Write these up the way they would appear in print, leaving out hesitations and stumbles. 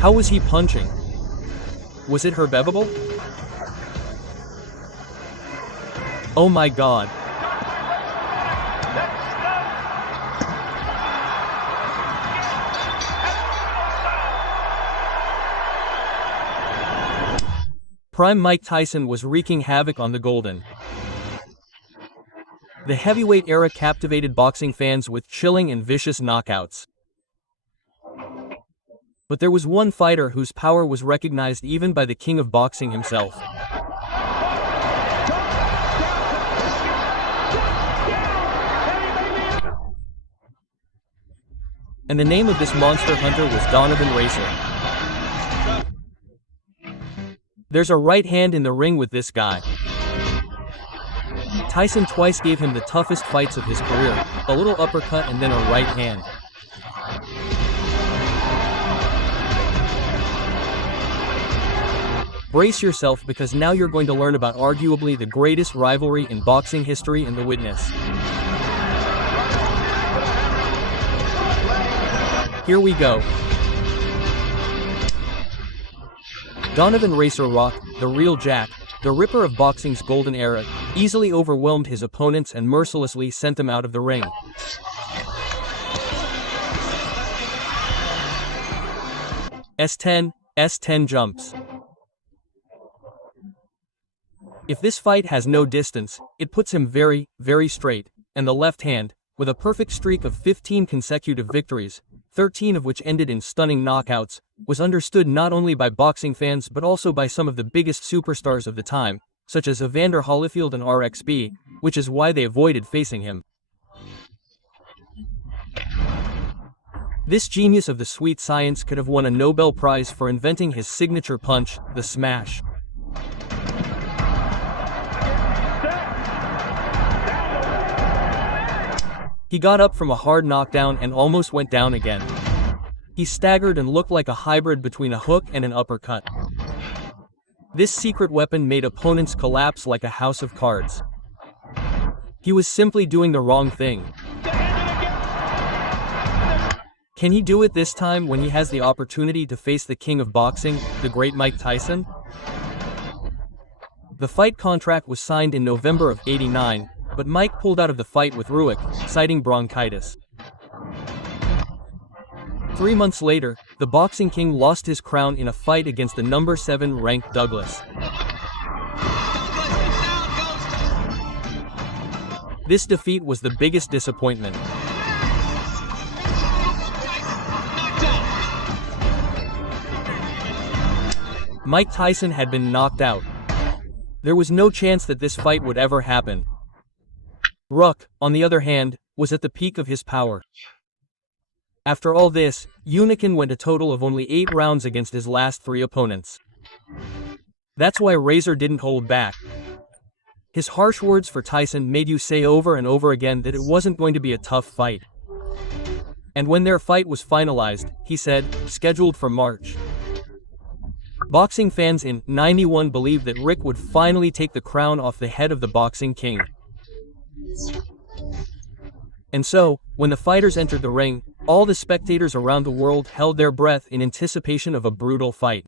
How was he punching? Was it herbivable? Oh my god. Prime Mike Tyson was wreaking havoc on the Golden. The heavyweight era captivated boxing fans with chilling and vicious knockouts. But there was one fighter whose power was recognized even by the king of boxing himself. And the name of this monster hunter was Donovan Racer. There's a right hand in the ring with this guy. Tyson twice gave him the toughest fights of his career, a little uppercut and then a right hand. Brace yourself because now you're going to learn about arguably the greatest rivalry in boxing history and the witness. Here we go. Donovan Racer Rock, the real Jack, the Ripper of boxing's golden era, easily overwhelmed his opponents and mercilessly sent them out of the ring. S10 jumps. If this fight has no distance, it puts him very, very straight, and the left hand, with a perfect streak of 15 consecutive victories, 13 of which ended in stunning knockouts, was understood not only by boxing fans but also by some of the biggest superstars of the time, such as Evander Holyfield and RXB, which is why they avoided facing him. This genius of the sweet science could have won a Nobel Prize for inventing his signature punch, the smash. He got up from a hard knockdown and almost went down again. He staggered and looked like a hybrid between a hook and an uppercut. This secret weapon made opponents collapse like a house of cards. He was simply doing the wrong thing. Can he do it this time when he has the opportunity to face the king of boxing, the great Mike Tyson? The fight contract was signed in November of '89, but Mike pulled out of the fight with Ruick, citing bronchitis. 3 months later, the boxing king lost his crown in a fight against the number 7 ranked Douglas. This defeat was the biggest disappointment. Mike Tyson had been knocked out. There was no chance that this fight would ever happen. Rook, on the other hand, was at the peak of his power. After all this, Unikin went a total of only 8 rounds against his last 3 opponents. That's why Razor didn't hold back. His harsh words for Tyson made you say over and over again that it wasn't going to be a tough fight. And when their fight was finalized, he said, scheduled for March. Boxing fans in '91 believed that Rick would finally take the crown off the head of the boxing king. And so, when the fighters entered the ring, all the spectators around the world held their breath in anticipation of a brutal fight.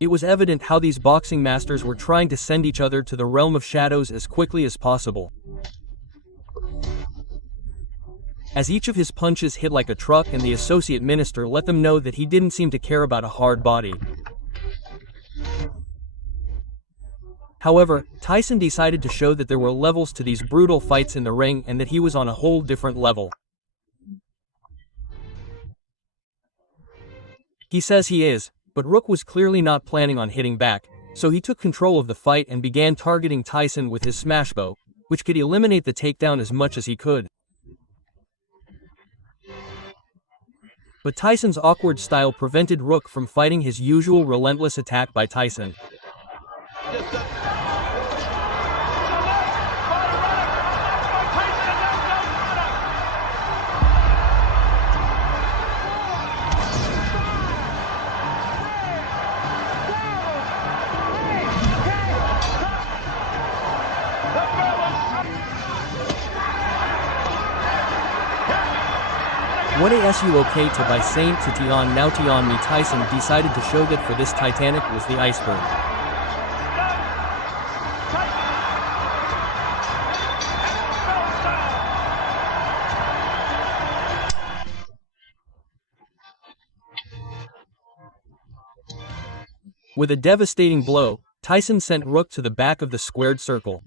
It was evident how these boxing masters were trying to send each other to the realm of shadows as quickly as possible. As each of his punches hit like a truck and the associate minister let them know that he didn't seem to care about a hard body. However, Tyson decided to show that there were levels to these brutal fights in the ring and that he was on a whole different level. He says he is, but Rook was clearly not planning on hitting back, so he took control of the fight and began targeting Tyson with his smashbow, which could eliminate the takedown as much as he could. But Tyson's awkward style prevented Rook from fighting his usual relentless attack by Tyson. What asu okay to by Saint to Tion now Tion me Tyson decided to show that for this Titanic was the iceberg. With a devastating blow, Tyson sent Rook to the back of the squared circle.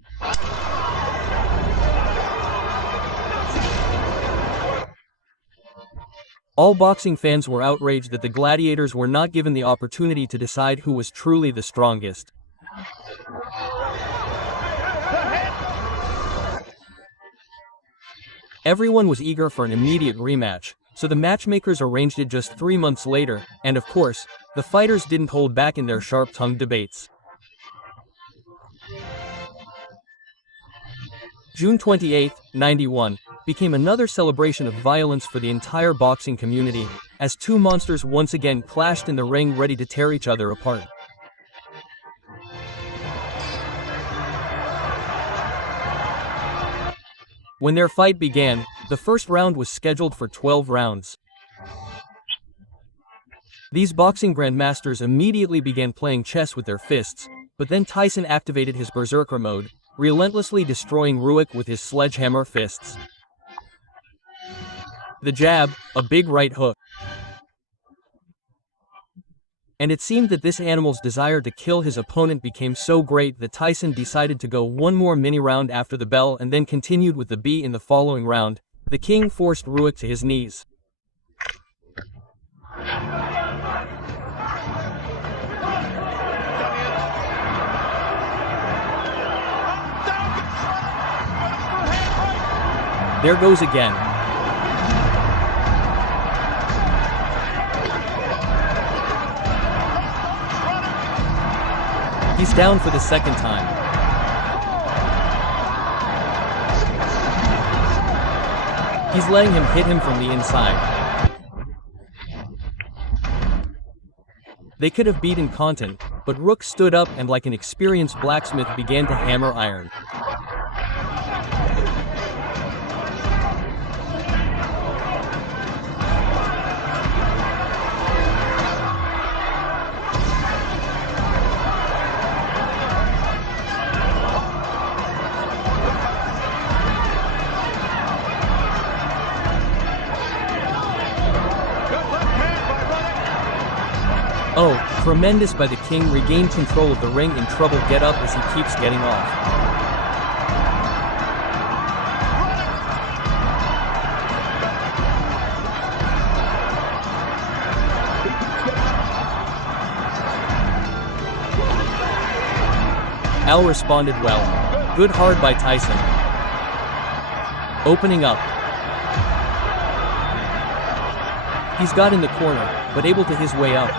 All boxing fans were outraged that the gladiators were not given the opportunity to decide who was truly the strongest. Everyone was eager for an immediate rematch, so the matchmakers arranged it just 3 months later, and of course, the fighters didn't hold back in their sharp-tongued debates. June 28, 91, became another celebration of violence for the entire boxing community, as two monsters once again clashed in the ring ready to tear each other apart. When their fight began, the first round was scheduled for 12 rounds. These boxing grandmasters immediately began playing chess with their fists, but then Tyson activated his berserker mode, relentlessly destroying Ruick with his sledgehammer fists. The jab, a big right hook. And it seemed that this animal's desire to kill his opponent became so great that Tyson decided to go one more mini-round after the bell and then continued with the B in the following round. The king forced Ruick to his knees. There goes again. He's down for the second time. He's letting him hit him from the inside. They could have beaten Compton, but Rook stood up and like an experienced blacksmith began to hammer iron. Oh, tremendous by the king, regained control of the ring, in trouble, get up as he keeps getting off. Al responded well. Good hard by Tyson. Opening up. He's got in the corner, but able to his way up.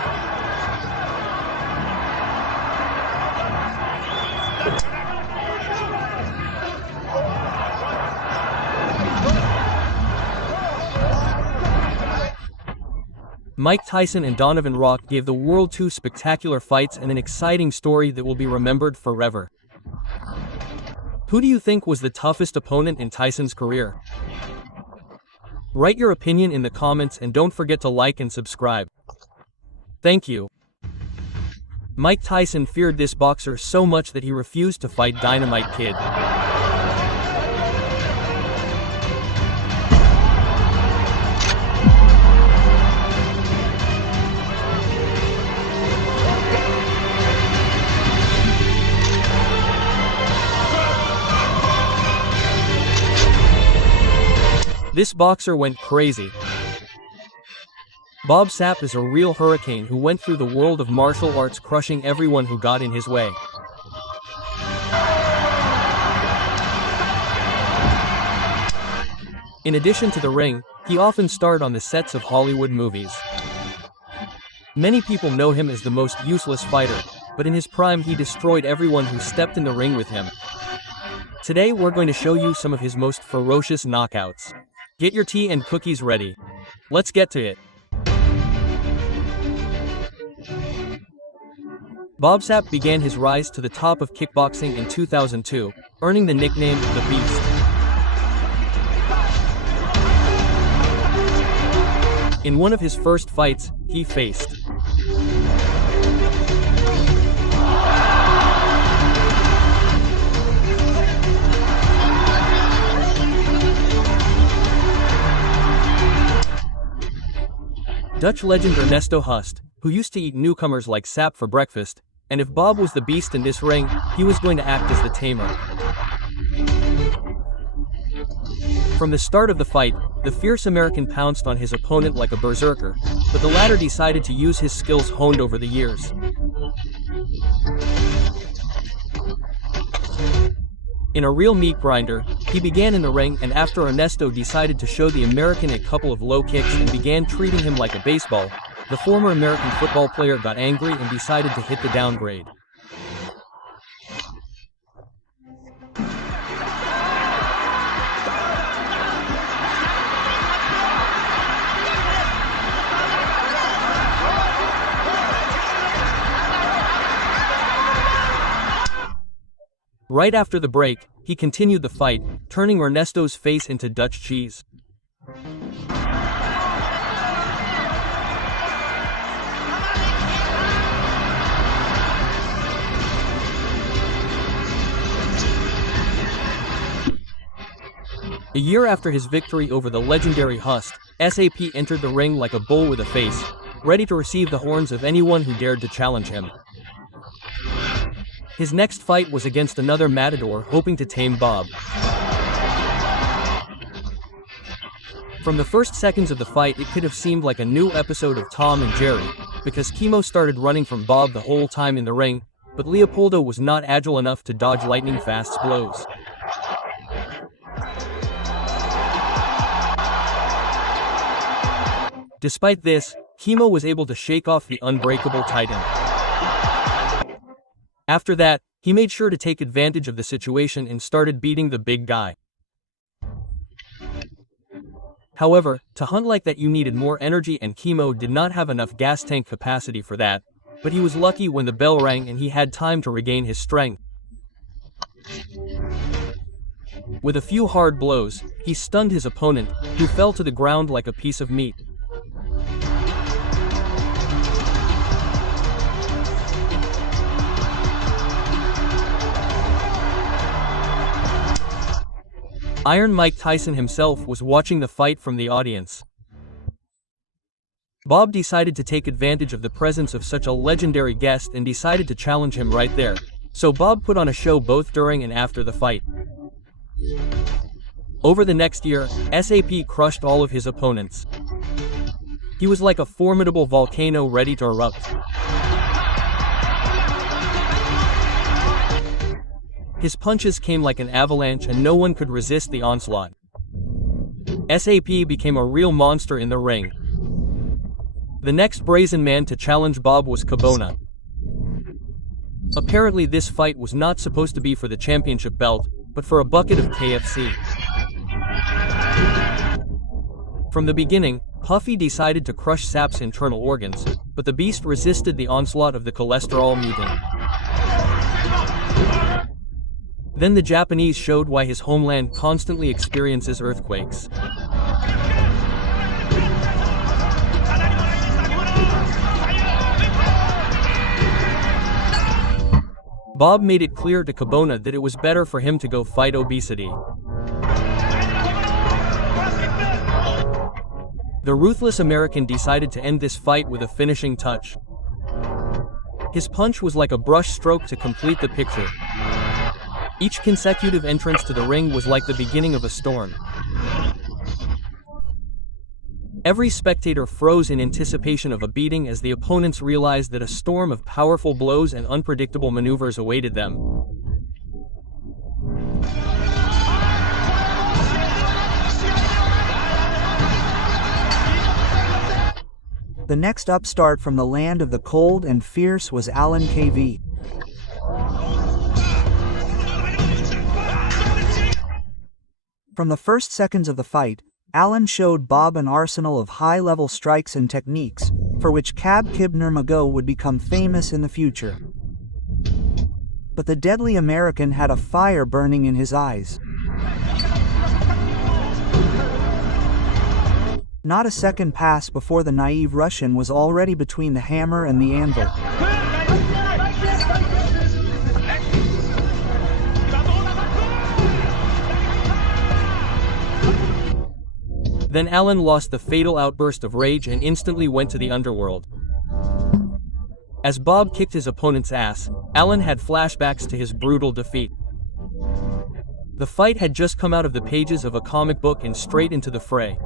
Mike Tyson and Donovan Rock gave the world two spectacular fights and an exciting story that will be remembered forever. Who do you think was the toughest opponent in Tyson's career? Write your opinion in the comments and don't forget to like and subscribe. Thank you. Mike Tyson feared this boxer so much that he refused to fight Dynamite Kid. This boxer went crazy. Bob Sapp is a real hurricane who went through the world of martial arts, crushing everyone who got in his way. In addition to the ring, he often starred on the sets of Hollywood movies. Many people know him as the most useless fighter, but in his prime he destroyed everyone who stepped in the ring with him. Today we're going to show you some of his most ferocious knockouts. Get your tea and cookies ready. Let's get to it. Bob Sapp began his rise to the top of kickboxing in 2002, earning the nickname The Beast. In one of his first fights, he faced Dutch legend Ernesto Hust, who used to eat newcomers like sap for breakfast, and if Bob was the beast in this ring, he was going to act as the tamer. From the start of the fight, the fierce American pounced on his opponent like a berserker, but the latter decided to use his skills honed over the years. In a real meat grinder, he began in the ring, and after Ernesto decided to show the American a couple of low kicks and began treating him like a baseball, the former American football player got angry and decided to hit the downgrade. Right after the break, he continued the fight, turning Ernesto's face into Dutch cheese. A year after his victory over the legendary Hust, SAP entered the ring like a bull with a face, ready to receive the horns of anyone who dared to challenge him. His next fight was against another matador hoping to tame Bob. From the first seconds of the fight, it could have seemed like a new episode of Tom and Jerry, because Chemo started running from Bob the whole time in the ring, but Leopoldo was not agile enough to dodge lightning-fast blows. Despite this, Chemo was able to shake off the unbreakable Titan. After that, he made sure to take advantage of the situation and started beating the big guy. However, to hunt like that you needed more energy, and Chemo did not have enough gas tank capacity for that, but he was lucky when the bell rang and he had time to regain his strength. With a few hard blows, he stunned his opponent, who fell to the ground like a piece of meat. Iron Mike Tyson himself was watching the fight from the audience. Bob decided to take advantage of the presence of such a legendary guest and decided to challenge him right there, so Bob put on a show both during and after the fight. Over the next year, SAP crushed all of his opponents. He was like a formidable volcano ready to erupt. His punches came like an avalanche and no one could resist the onslaught. SAP became a real monster in the ring. The next brazen man to challenge Bob was Cabona. Apparently this fight was not supposed to be for the championship belt, but for a bucket of KFC. From the beginning, Puffy decided to crush Sap's internal organs, but the beast resisted the onslaught of the cholesterol mutant. Then the Japanese showed why his homeland constantly experiences earthquakes. Bob made it clear to Cabona that it was better for him to go fight obesity. The ruthless American decided to end this fight with a finishing touch. His punch was like a brush stroke to complete the picture. Each consecutive entrance to the ring was like the beginning of a storm. Every spectator froze in anticipation of a beating as the opponents realized that a storm of powerful blows and unpredictable maneuvers awaited them. The next upstart from the land of the cold and fierce was Alan KV. From the first seconds of the fight, Alan showed Bob an arsenal of high-level strikes and techniques, for which Cab Kibner Mago would become famous in the future. But the deadly American had a fire burning in his eyes. Not a second passed before the naive Russian was already between the hammer and the anvil. Then Alan lost the fatal outburst of rage and instantly went to the underworld. As Bob kicked his opponent's ass, Alan had flashbacks to his brutal defeat. The fight had just come out of the pages of a comic book and straight into the fray.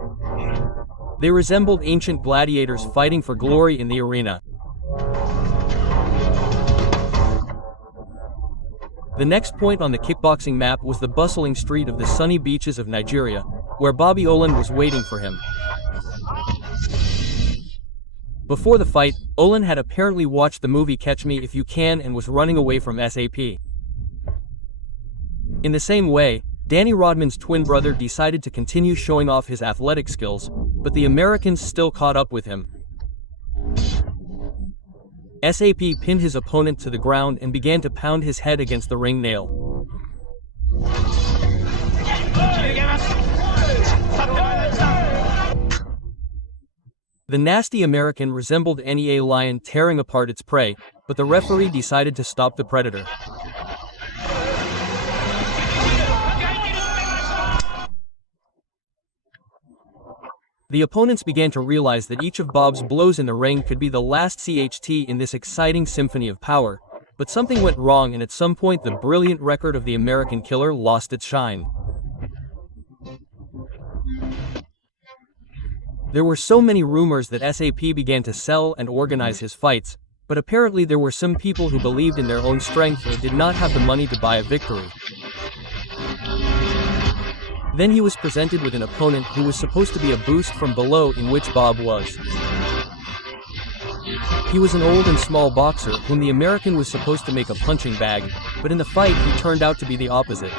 They resembled ancient gladiators fighting for glory in the arena. The next point on the kickboxing map was the bustling street of the sunny beaches of Nigeria, where Bobby Olin was waiting for him. Before the fight, Olin had apparently watched the movie Catch Me If You Can and was running away from SAP. In the same way, Danny Rodman's twin brother decided to continue showing off his athletic skills, but the Americans still caught up with him. SAP pinned his opponent to the ground and began to pound his head against the ring nail. The nasty American resembled any lion tearing apart its prey, but the referee decided to stop the predator. The opponents began to realize that each of Bob's blows in the ring could be the last CHT in this exciting symphony of power, but something went wrong and at some point the brilliant record of the American killer lost its shine. There were so many rumors that SAP began to sell and organize his fights, but apparently there were some people who believed in their own strength or did not have the money to buy a victory. Then he was presented with an opponent who was supposed to be a boost from below, in which Bob was. He was an old and small boxer whom the American was supposed to make a punching bag, but in the fight he turned out to be the opposite.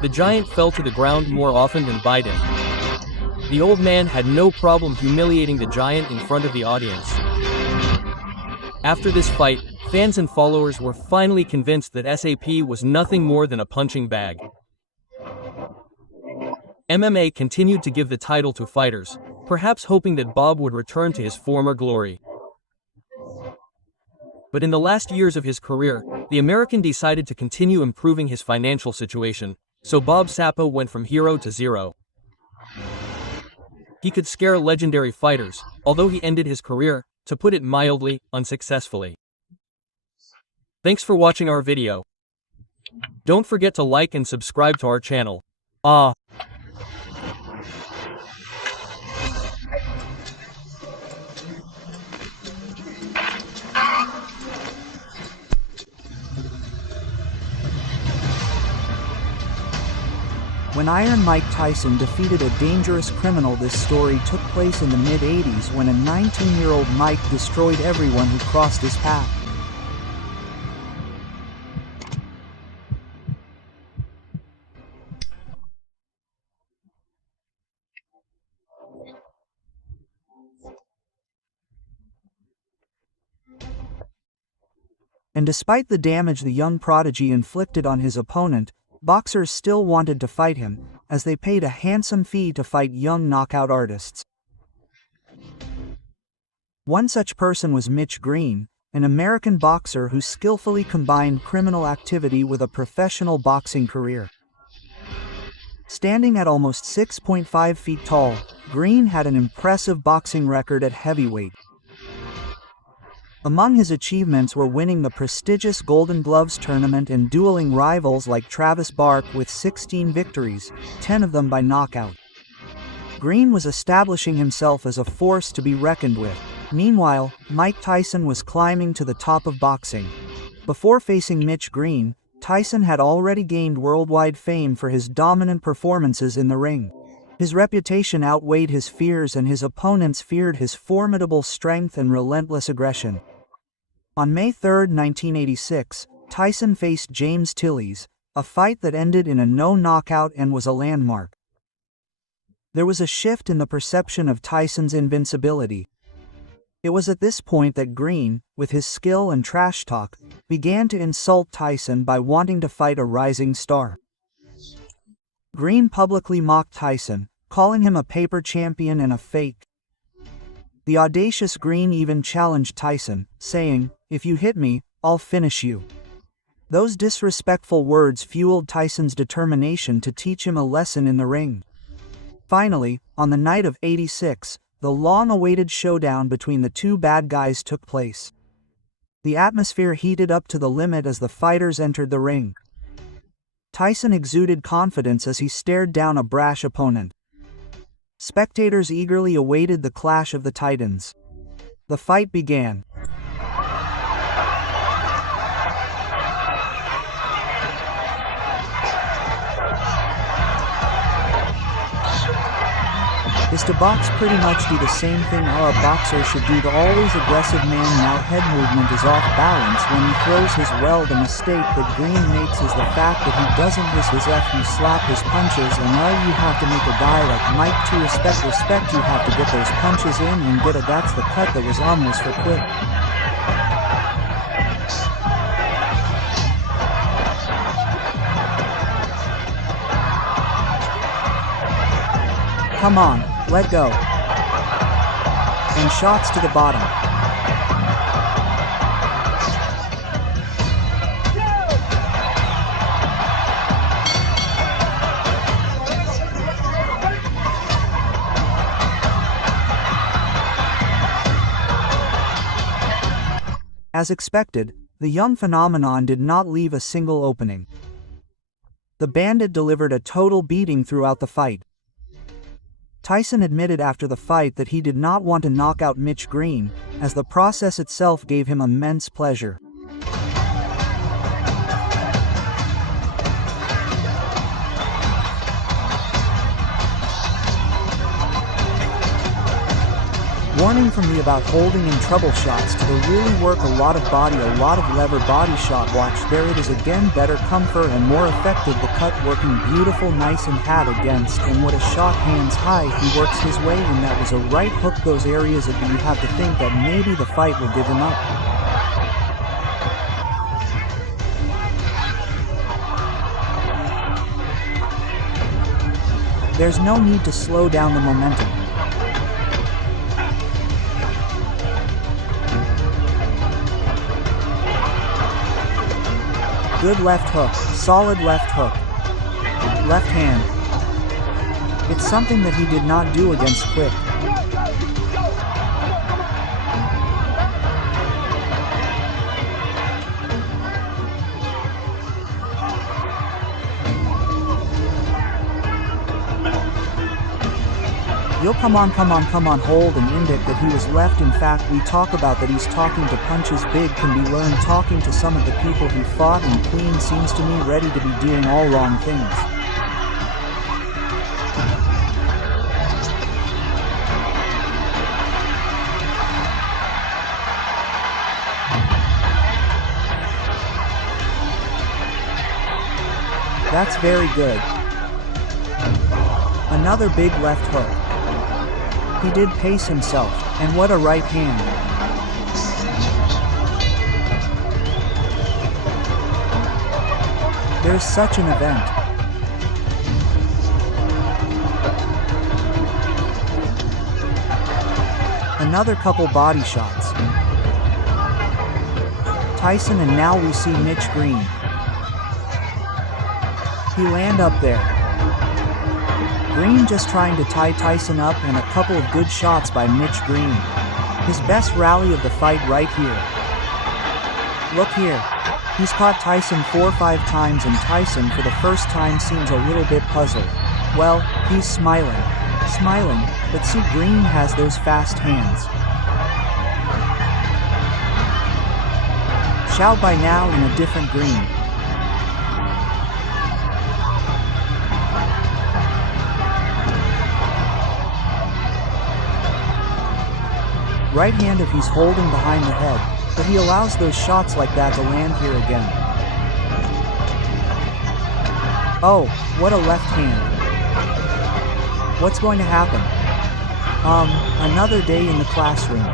The giant fell to the ground more often than Biden. The old man had no problem humiliating the giant in front of the audience. After this fight, fans and followers were finally convinced that SAP was nothing more than a punching bag. MMA continued to give the title to fighters, perhaps hoping that Bob would return to his former glory. But in the last years of his career, the American decided to continue improving his financial situation, so Bob Sapo went from hero to zero. He could scare legendary fighters, although he ended his career, to put it mildly, unsuccessfully. Thanks for watching our video. Don't forget to like and subscribe to our channel. When Iron Mike Tyson defeated a dangerous criminal, this story took place in the mid-80s when a 19-year-old Mike destroyed everyone who crossed his path. And despite the damage the young prodigy inflicted on his opponent, boxers still wanted to fight him, as they paid a handsome fee to fight young knockout artists. One such person was Mitch Green, an American boxer who skillfully combined criminal activity with a professional boxing career. Standing at almost 6.5 feet tall, Green had an impressive boxing record at heavyweight. Among his achievements were winning the prestigious Golden Gloves tournament and dueling rivals like Travis Bark with 16 victories, 10 of them by knockout. Green was establishing himself as a force to be reckoned with. Meanwhile, Mike Tyson was climbing to the top of boxing. Before facing Mitch Green, Tyson had already gained worldwide fame for his dominant performances in the ring. His reputation outweighed his fears, and his opponents feared his formidable strength and relentless aggression. On May 3, 1986, Tyson faced James Tillies, a fight that ended in a no-knockout and was a landmark. There was a shift in the perception of Tyson's invincibility. It was at this point that Green, with his skill and trash talk, began to insult Tyson by wanting to fight a rising star. Green publicly mocked Tyson, calling him a paper champion and a fake. The audacious Green even challenged Tyson, saying, "If you hit me, I'll finish you." Those disrespectful words fueled Tyson's determination to teach him a lesson in the ring. Finally, on the night of '86, the long-awaited showdown between the two bad guys took place. The atmosphere heated up to the limit as the fighters entered the ring. Tyson exuded confidence as he stared down a brash opponent. Spectators eagerly awaited the clash of the titans. The fight began. Is to box pretty much do the same thing a boxer should do. The always aggressive man now head movement is off balance when he throws his well. The mistake that Green makes is the fact that he doesn't miss his F, you slap his punches, and you have to make a guy like Mike to respect, you have to get those punches in and get a that's the cut that was almost for quick. Come on, let go. And shots to the bottom. As expected, the young phenomenon did not leave a single opening. The bandit delivered a total beating throughout the fight. Tyson admitted after the fight that he did not want to knock out Mitch Green, as the process itself gave him immense pleasure. Warning from me about holding in trouble shots to the really work a lot of body, a lot of lever body shot. Watch there it is again, better comfort and more effective. The cut working beautiful, nice and hat against, and what a shot, hands high, he works his way in. That was a right hook. Those areas of you have to think that maybe the fight will give him up. There's no need to slow down the momentum. Good left hook, solid left hook. Left hand. It's something that he did not do against Quick. Yo, come on, hold and indicate that he was left. In fact, we talk about that he's talking to punches big can be learned, talking to some of the people he fought, and Queen seems to me ready to be doing all wrong things. That's very good. Another big left hook. He did pace himself, and what a right hand. There's such an event. Another couple body shots. Tyson, and now we see Mitch Green. He land up there. Green just trying to tie Tyson up, and a couple of good shots by Mitch Green. His best rally of the fight right here. Look here. He's caught Tyson 4 or 5 times, and Tyson for the first time seems a little bit puzzled. Well, he's smiling, but see, Green has those fast hands. Shout by now in a different Green. Right hand if he's holding behind the head, but he allows those shots like that to land here again. Oh, what a left hand. What's going to happen? Another day in the classroom.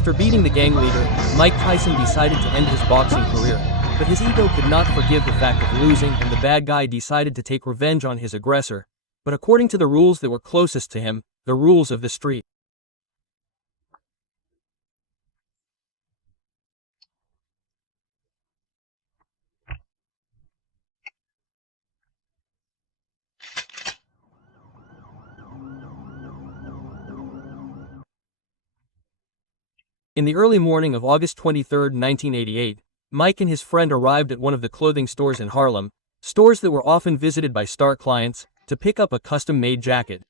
After beating the gang leader, Mike Tyson decided to end his boxing career, but his ego could not forgive the fact of losing, and the bad guy decided to take revenge on his aggressor, but according to the rules that were closest to him, the rules of the street. In the early morning of August 23, 1988, Mike and his friend arrived at one of the clothing stores in Harlem, stores that were often visited by star clients, to pick up a custom-made jacket.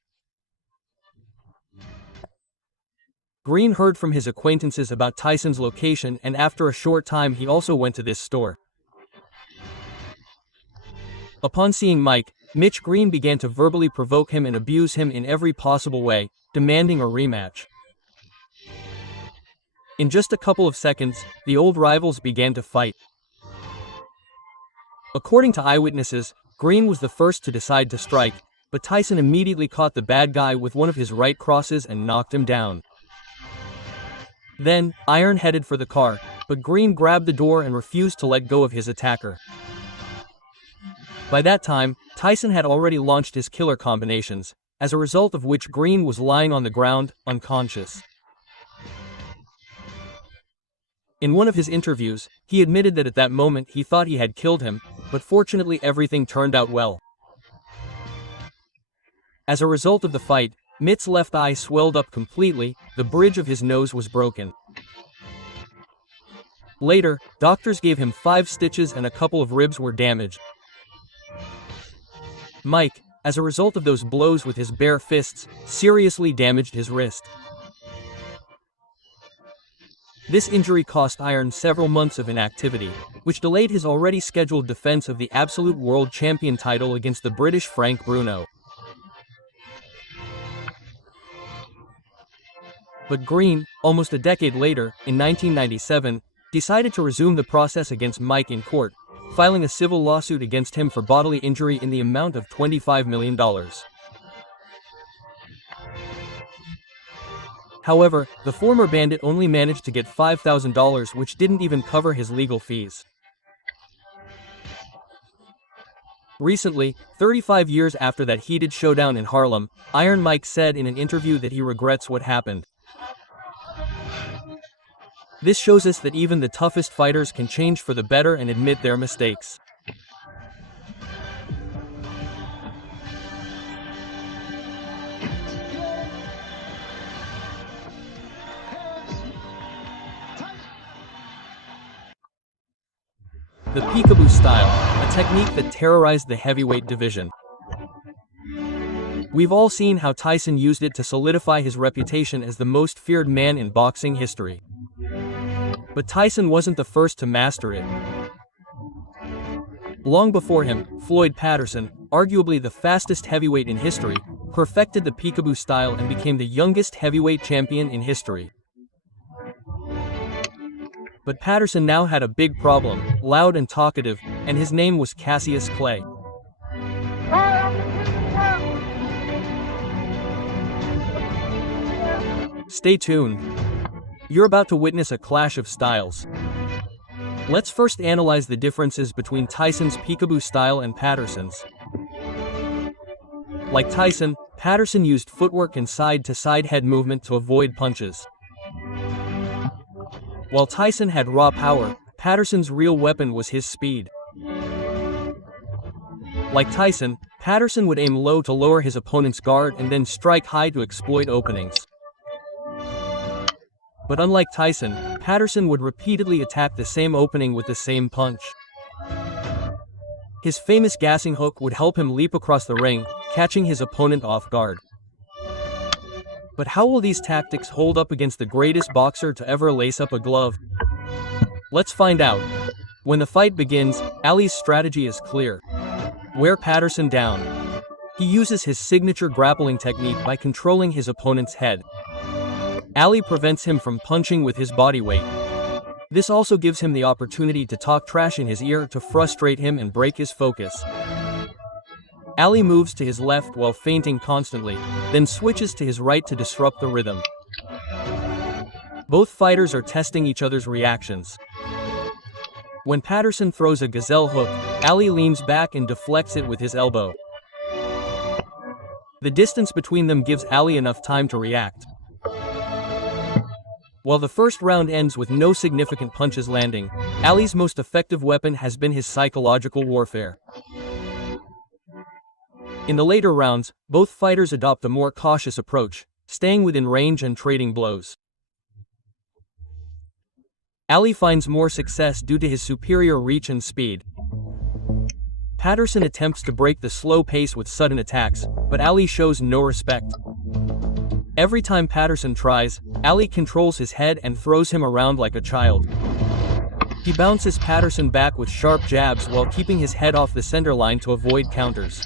Green heard from his acquaintances about Tyson's location, and after a short time he also went to this store. Upon seeing Mike, Mitch Green began to verbally provoke him and abuse him in every possible way, demanding a rematch. In just a couple of seconds, the old rivals began to fight. According to eyewitnesses, Green was the first to decide to strike, but Tyson immediately caught the bad guy with one of his right crosses and knocked him down. Then, Iron headed for the car, but Green grabbed the door and refused to let go of his attacker. By that time, Tyson had already launched his killer combinations, as a result of which Green was lying on the ground, unconscious. In one of his interviews, he admitted that at that moment he thought he had killed him, but fortunately everything turned out well. As a result of the fight, Mitt's left eye swelled up completely, the bridge of his nose was broken. Later, doctors gave him 5 stitches and a couple of ribs were damaged. Mike, as a result of those blows with his bare fists, seriously damaged his wrist. This injury cost Iron several months of inactivity, which delayed his already scheduled defense of the Absolute World Champion title against the British Frank Bruno. But Green, almost a decade later, in 1997, decided to resume the process against Mike in court, filing a civil lawsuit against him for bodily injury in the amount of $25 million. However, the former bandit only managed to get $5,000, which didn't even cover his legal fees. Recently, 35 years after that heated showdown in Harlem, Iron Mike said in an interview that he regrets what happened. This shows us that even the toughest fighters can change for the better and admit their mistakes. The peekaboo style, a technique that terrorized the heavyweight division. We've all seen how Tyson used it to solidify his reputation as the most feared man in boxing history. But Tyson wasn't the first to master it. Long before him, Floyd Patterson, arguably the fastest heavyweight in history, perfected the peekaboo style and became the youngest heavyweight champion in history. But Patterson now had a big problem, loud and talkative, and his name was Cassius Clay. Stay tuned. You're about to witness a clash of styles. Let's first analyze the differences between Tyson's peekaboo style and Patterson's. Like Tyson, Patterson used footwork and side-to-side head movement to avoid punches. While Tyson had raw power, Patterson's real weapon was his speed. Like Tyson, Patterson would aim low to lower his opponent's guard and then strike high to exploit openings. But unlike Tyson, Patterson would repeatedly attack the same opening with the same punch. His famous gassing hook would help him leap across the ring, catching his opponent off guard. But how will these tactics hold up against the greatest boxer to ever lace up a glove? Let's find out. When the fight begins, Ali's strategy is clear. Wear Patterson down. He uses his signature grappling technique by controlling his opponent's head. Ali prevents him from punching with his body weight. This also gives him the opportunity to talk trash in his ear to frustrate him and break his focus. Ali moves to his left while feinting constantly, then switches to his right to disrupt the rhythm. Both fighters are testing each other's reactions. When Patterson throws a gazelle hook, Ali leans back and deflects it with his elbow. The distance between them gives Ali enough time to react. While the first round ends with no significant punches landing, Ali's most effective weapon has been his psychological warfare. In the later rounds, both fighters adopt a more cautious approach, staying within range and trading blows. Ali finds more success due to his superior reach and speed. Patterson attempts to break the slow pace with sudden attacks, but Ali shows no respect. Every time Patterson tries, Ali controls his head and throws him around like a child. He bounces Patterson back with sharp jabs while keeping his head off the center line to avoid counters.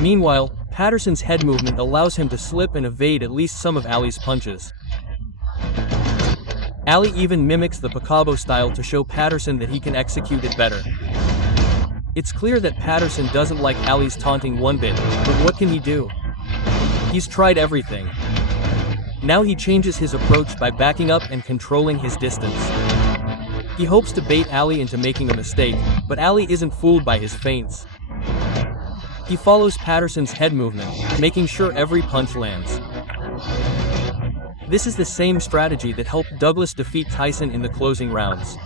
Meanwhile, Patterson's head movement allows him to slip and evade at least some of Ali's punches. Ali even mimics the Picabo style to show Patterson that he can execute it better. It's clear that Patterson doesn't like Ali's taunting one bit, but what can he do? He's tried everything. Now he changes his approach by backing up and controlling his distance. He hopes to bait Ali into making a mistake, but Ali isn't fooled by his feints. He follows Patterson's head movement, making sure every punch lands. This is the same strategy that helped Douglas defeat Tyson in the closing rounds.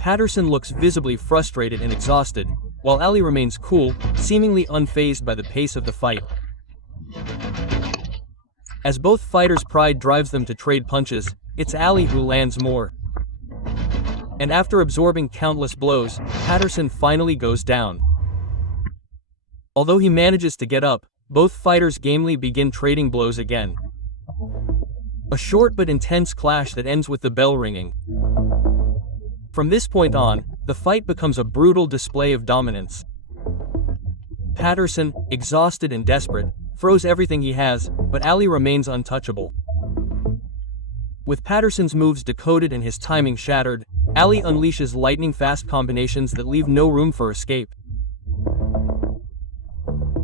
Patterson looks visibly frustrated and exhausted, while Ali remains cool, seemingly unfazed by the pace of the fight. As both fighters' pride drives them to trade punches, it's Ali who lands more. And after absorbing countless blows, Patterson finally goes down. Although he manages to get up, both fighters gamely begin trading blows again. A short but intense clash that ends with the bell ringing. From this point on, the fight becomes a brutal display of dominance. Patterson, exhausted and desperate, throws everything he has, but Ali remains untouchable. With Patterson's moves decoded and his timing shattered, Ali unleashes lightning-fast combinations that leave no room for escape.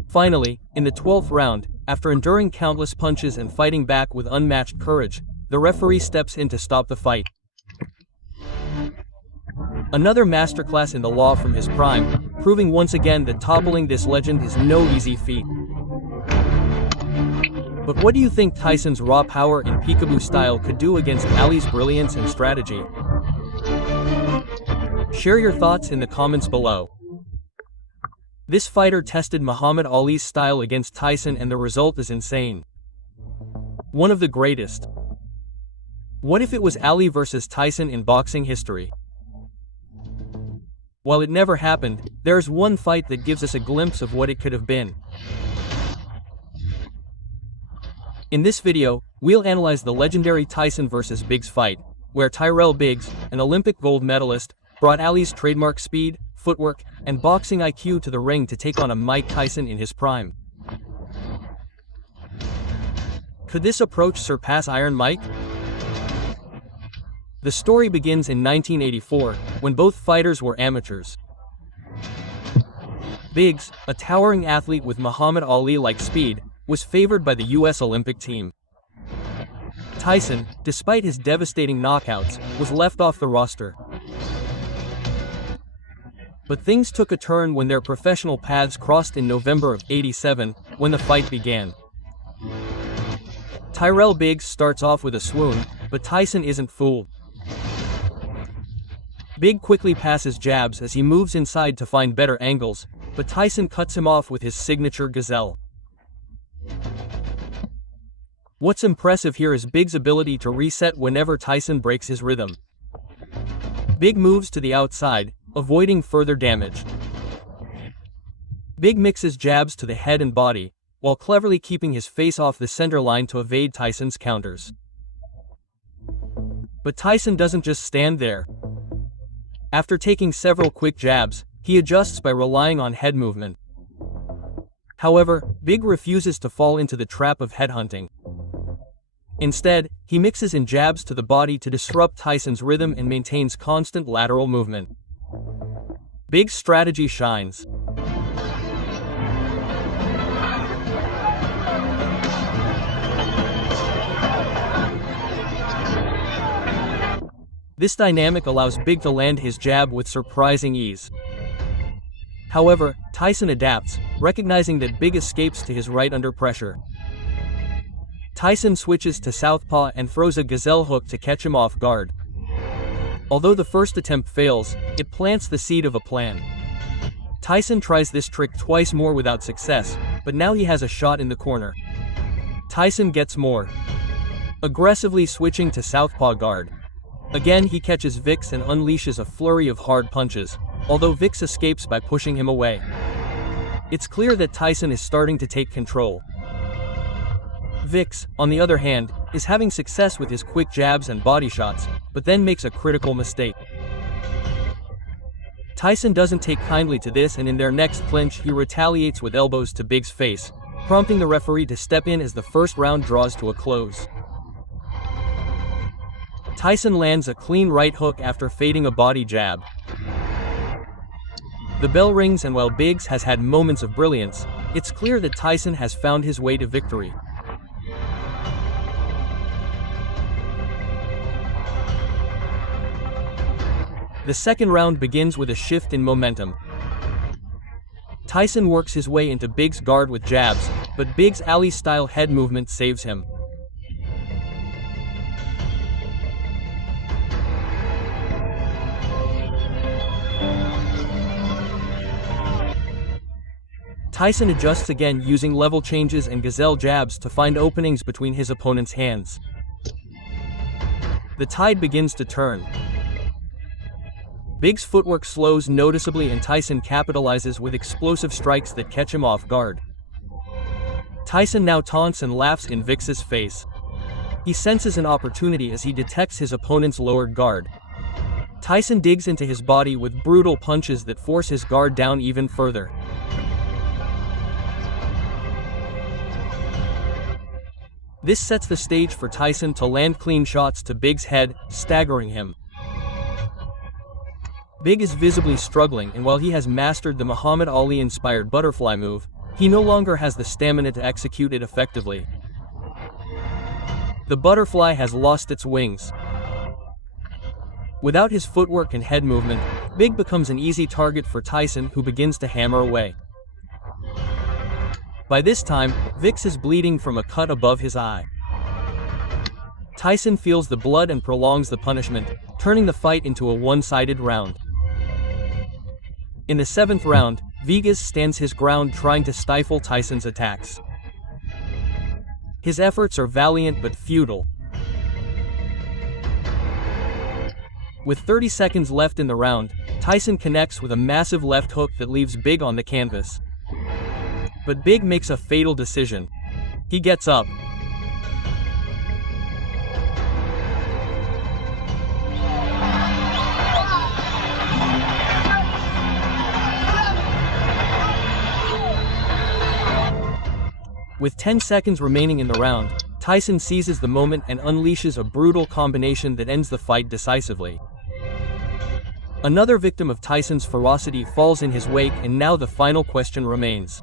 Finally, in the 12th round, after enduring countless punches and fighting back with unmatched courage, the referee steps in to stop the fight. Another masterclass in the law from his prime, proving once again that toppling this legend is no easy feat. But what do you think Tyson's raw power and peekaboo style could do against Ali's brilliance and strategy? Share your thoughts in the comments below. This fighter tested Muhammad Ali's style against Tyson and the result is insane. One of the greatest. What if it was Ali versus Tyson in boxing history? While it never happened, there's one fight that gives us a glimpse of what it could have been. In this video, we'll analyze the legendary Tyson vs. Biggs fight, where Tyrell Biggs, an Olympic gold medalist, brought Ali's trademark speed, footwork, and boxing IQ to the ring to take on a Mike Tyson in his prime. Could this approach surpass Iron Mike? The story begins in 1984, when both fighters were amateurs. Biggs, a towering athlete with Muhammad Ali-like speed, was favored by the US Olympic team. Tyson, despite his devastating knockouts, was left off the roster. But things took a turn when their professional paths crossed in November of '87, when the fight began. Tyrell Biggs starts off with a swoon, but Tyson isn't fooled. Big quickly passes jabs as he moves inside to find better angles, but Tyson cuts him off with his signature gazelle. What's impressive here is Big's ability to reset whenever Tyson breaks his rhythm. Big moves to the outside, avoiding further damage. Big mixes jabs to the head and body, while cleverly keeping his face off the center line to evade Tyson's counters. But Tyson doesn't just stand there. After taking several quick jabs, he adjusts by relying on head movement. However, Big refuses to fall into the trap of headhunting. Instead, he mixes in jabs to the body to disrupt Tyson's rhythm and maintains constant lateral movement. Big's strategy shines. This dynamic allows Big to land his jab with surprising ease. However, Tyson adapts, recognizing that Big escapes to his right under pressure. Tyson switches to southpaw and throws a gazelle hook to catch him off guard. Although the first attempt fails, it plants the seed of a plan. Tyson tries this trick twice more without success, but now he has a shot in the corner. Tyson gets more. Aggressively switching to southpaw guard. Again he catches Vix and unleashes a flurry of hard punches, although Vix escapes by pushing him away. It's clear that Tyson is starting to take control. Vix, on the other hand, is having success with his quick jabs and body shots, but then makes a critical mistake. Tyson doesn't take kindly to this, and in their next clinch he retaliates with elbows to Big's face, prompting the referee to step in as the first round draws to a close. Tyson lands a clean right hook after fading a body jab. The bell rings, and while Biggs has had moments of brilliance, it's clear that Tyson has found his way to victory. The second round begins with a shift in momentum. Tyson works his way into Big's guard with jabs, but Big's alley-style head movement saves him. Tyson adjusts again, using level changes and gazelle jabs to find openings between his opponent's hands. The tide begins to turn. Big's footwork slows noticeably, and Tyson capitalizes with explosive strikes that catch him off guard. Tyson now taunts and laughs in Vix's face. He senses an opportunity as he detects his opponent's lowered guard. Tyson digs into his body with brutal punches that force his guard down even further. This sets the stage for Tyson to land clean shots to Big's head, staggering him. Big is visibly struggling, and while he has mastered the Muhammad Ali-inspired butterfly move, he no longer has the stamina to execute it effectively. The butterfly has lost its wings. Without his footwork and head movement, Big becomes an easy target for Tyson, who begins to hammer away. By this time, Vix is bleeding from a cut above his eye. Tyson feels the blood and prolongs the punishment, turning the fight into a one-sided round. In the seventh round, Vix stands his ground, trying to stifle Tyson's attacks. His efforts are valiant but futile. With 30 seconds left in the round, Tyson connects with a massive left hook that leaves Big on the canvas. But Big makes a fatal decision. He gets up. With 10 seconds remaining in the round, Tyson seizes the moment and unleashes a brutal combination that ends the fight decisively. Another victim of Tyson's ferocity falls in his wake, and now the final question remains.